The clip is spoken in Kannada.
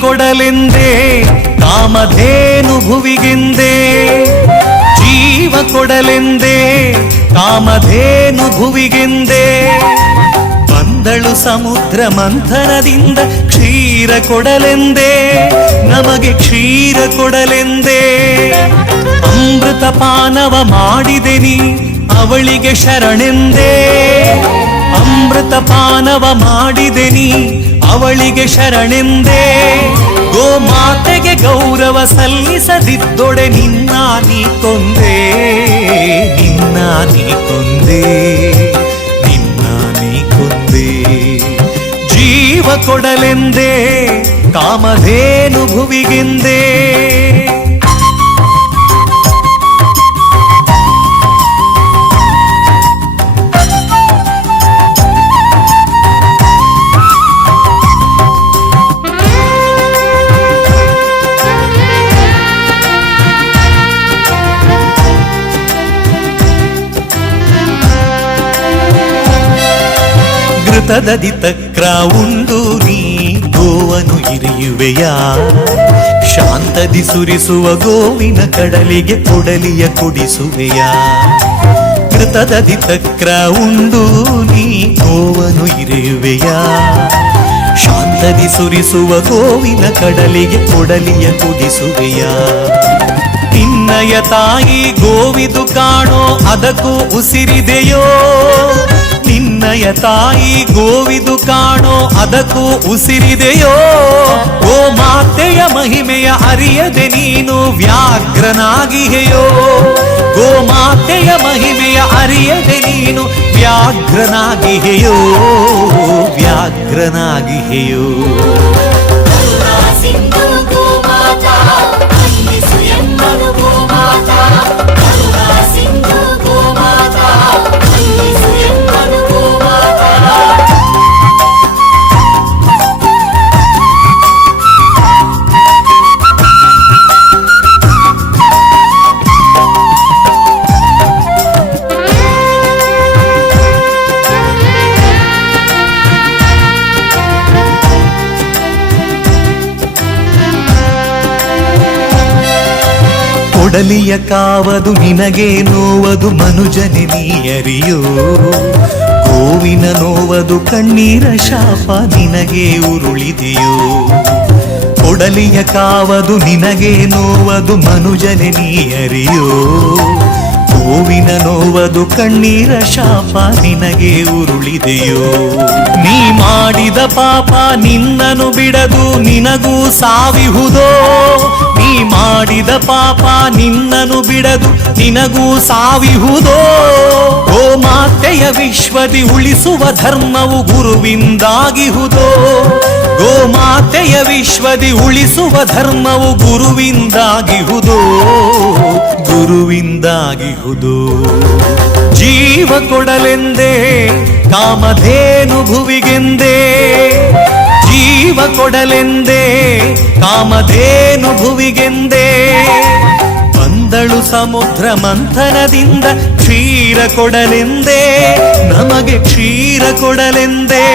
ಕೊಡಲೆಂದೇ ಕಾಮಧೇನು ಭುವಿಗೆಂದೇ, ಜೀವ ಕೊಡಲೆಂದೇ ಕಾಮಧೇನು ಭುವಿಗೆಂದೇ, ಬಂದಳು ಸಮುದ್ರ ಮಂಥನದಿಂದ ಕ್ಷೀರ ಕೊಡಲೆಂದೇ, ನಮಗೆ ಕ್ಷೀರ ಕೊಡಲೆಂದೇ. ಅಮೃತ ಪಾನವ ಮಾಡಿದೆ ನೀ ಅವಳಿಗೆ ಶರಣೆಂದೇ, ಅಮೃತ ಪಾನವ ಮಾಡಿದೆ ನೀ ಅವಳಿಗೆ ಶರಣೆಂದೇ. ಗೋಮಾತೆಗೆ ಗೌರವ ಸಲ್ಲಿಸದಿದ್ದೊಡೆ ನಿನ್ನ ನೀ ಕೊಂದೆ, ನಿನ್ನ ನೀ ಕೊಂದೆ, ನಿನ್ನ ನೀ ಕೊಂದೆ. ಜೀವ ಕೊಡಲೆಂದೇ ಕಾಮಧೇನು ಭುವಿಗೆಂದೇ. ಘೃತದದಿ ತಕ್ರ ಉಂಡು ನೀ ಗೋವನ್ನು ಇರಿಯುವೆಯ, ಶಾಂತದಿ ಸುರಿಸುವ ಗೋವಿನ ಕಡಲಿಗೆ ಕೊಡಲಿಯ ಕುಡಿಸುವೆಯ. ಘೃತದದಿ ತಕ್ರ ಉಂಡು ನೀ ಗೋವನ್ನು ಇರಿಯುವೆಯ, ಶಾಂತದಿ ಸುರಿಸುವ ಗೋವಿನ ಕಡಲಿಗೆ ಕೊಡಲಿಯ ಕುಡಿಸುವೆಯ. ನಿನ್ನಯ ತಾಯಿ ಗೋವಿದು ಕಾಣೋ ಅದಕ್ಕೂ ಉಸಿರಿದೆಯೋ, ನಿನ್ನಯ ತಾಯಿ ಗೋವಿದು ಕಾಣೋ ಅದಕ್ಕೂ ಉಸಿರಿದೆಯೋ. ಗೋಮಾತೆಯ ಮಹಿಮೆಯ ಅರಿಯದೆ ನೀನು ವ್ಯಾಘ್ರನಾಗಿಹೆಯೋ, ಗೋಮಾತೆಯ ಮಹಿಮೆಯ ಅರಿಯದೆ ನೀನು ವ್ಯಾಘ್ರನಾಗಿಹೆಯೋ, ವ್ಯಾಘ್ರನಾಗಿಹೆಯೋ. ಕೊಡಲಿಯ ಕಾವದು ನಿನಗೆ ನೋವದು ಮನುಜನೆ ನೀಯರಿಯೋ, ಗೋವಿನ ನೋವದು ಕಣ್ಣೀರ ಶಾಪ ನಿನಗೆ ಉರುಳಿದೆಯೋ. ಕೊಡಲಿಯ ಕಾವದು ನಿನಗೆ ನೋವದು ಮನುಜನೆ ನೀಯರಿಯೋ, ಗೋವಿನ ನೋವದು ಕಣ್ಣೀರ ಶಾಪ ನಿನಗೆ ಉರುಳಿದೆಯೋ. ನೀ ಮಾಡಿದ ಪಾಪ ನಿನ್ನನು ಬಿಡದು ನಿನಗೂ ಸಾವಿಹುದೋ, ನೀ ಮಾಡಿದ ಪಾಪ ನಿನ್ನನು ಬಿಡದು ನಿನಗೂ ಸಾವಿಹುದೋ. ಗೋಮಾತೆಯ ವಿಶ್ವದಿ ಉಳಿಸುವ ಧರ್ಮವು ಗುರುವಿಂದಾಗಿಹುದೋ, ಗೋಮಾತೆಯ ವಿಶ್ವದಿ ಉಳಿಸುವ ಧರ್ಮವು ಗುರುವಿಂದಾಗಿಹುದೋ, ಗುರುವಿಂದಾಗಿಹುದೋ. ಜೀವ ಕೊಡಲೆಂದೇ ಕಾಮಧೇನು ಭುವಿಗೆಂದೇ, ಜೀವ ಕೊಡಲೆಂದೇ ಕಾಮಧೇನು ಭುವಿಗೆಂದೇ. ಬಂದಳು ಸಮುದ್ರ ಮಂಥನದಿಂದ ಕ್ಷೀರ ಕೊಡಲೆಂದೇ, ನಮಗೆ ಕ್ಷೀರ ಕೊಡಲೆಂದೇ.